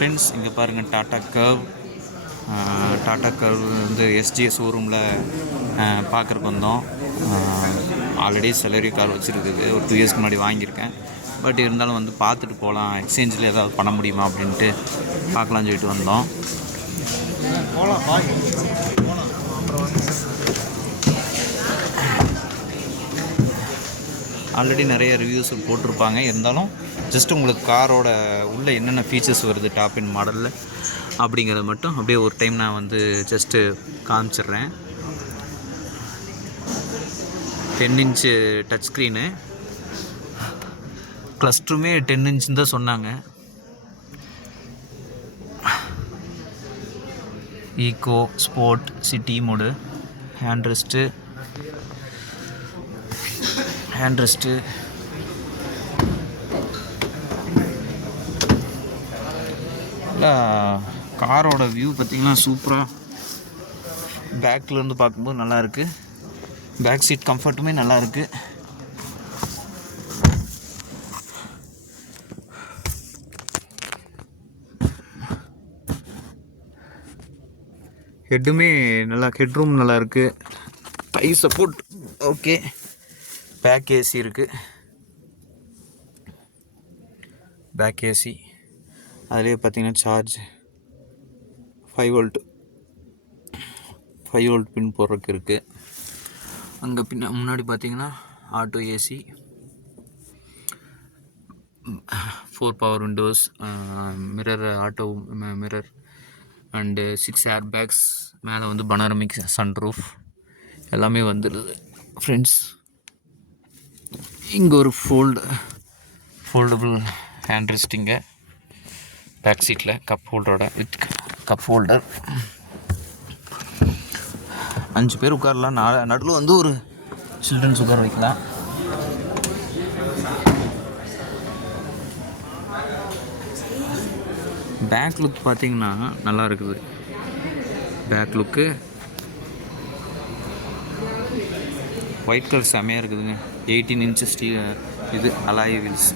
Friends, இங்கே பாருங்கள் tata curve வந்து எஸ்ஜிஎஸ் ஷோரூமில் பார்க்குறக்கு வந்தோம். ஆல்ரெடி செலரி கார் வச்சுருக்குது, ஒரு 2 இயர்ஸ்க்கு முன்னாடி வாங்கியிருக்கேன். பட் இருந்தாலும் வந்து பார்த்துட்டு போகலாம், எக்ஸ்சேஞ்சில் ஏதாவது பண்ண முடியுமா அப்படின்ட்டு பார்க்கலான்னு சொல்லிட்டு வந்தோம். ஆல்ரெடி நிறைய ரிவ்யூஸ் போட்டிருப்பாங்க, இருந்தாலும் ஜஸ்ட் உங்களுக்கு காரோட உள்ளே என்னென்ன ஃபீச்சர்ஸ் வருது டாப் இன் மாடலில் அப்படிங்கிறத மட்டும் அப்படியே ஒரு டைம் நான் வந்து ஜஸ்ட்டு காமிச்சிட்றேன். 10 இன்ச்சு டச் ஸ்க்ரீனு, கிளஸ்டருமே 10 இன்ச்சுன்னு தான் சொன்னாங்க. Eco, sport, city mode, hand rest இல்லை. காரோட வியூ பார்த்திங்கன்னா சூப்பராக பேக்லேருந்து பார்க்கும்போது நல்லாயிருக்கு. பேக் சீட் கம்ஃபர்ட்டுமே நல்லாயிருக்கு. ஹெட்டுமே நல்லா, ஹெட்ரூம் நல்லாயிருக்கு. Thigh support okay. Back AC இருக்குது, பேக் ஏசி. அதிலே பார்த்தீங்கன்னா சார்ஜ் 5 வோல்ட் பின் போடுறதுக்கு இருக்குது. அங்கே முன்னாடி பார்த்தீங்கன்னா auto AC, 4 power Windows, mirror, auto mirror and 6 air bags. மேலே வந்து பனாரமிக் சன்ரூஃப் எல்லாமே வந்துடுது ஃப்ரெண்ட்ஸ். இங்கே ஒரு ஃபோல்டபுள் ஹேண்ட் ரெஸ்டிங்க பேக் சீட்டில், கப் ஹோல்டரோட வித் கப் ஹோல்டர். 5 பேர் உட்காரலாம். நடுவில் வந்து ஒரு சில்ட்ரன்ஸ் உட்கார வைக்கலாம். பேக் லுக் பார்த்திங்கன்னா நல்லா இருக்குது. பேக் லுக்கு ஒயிட் கலர் செமையாக இருக்குதுங்க. 18 இன்ச்சு இது அலாய் வீல்ஸ்.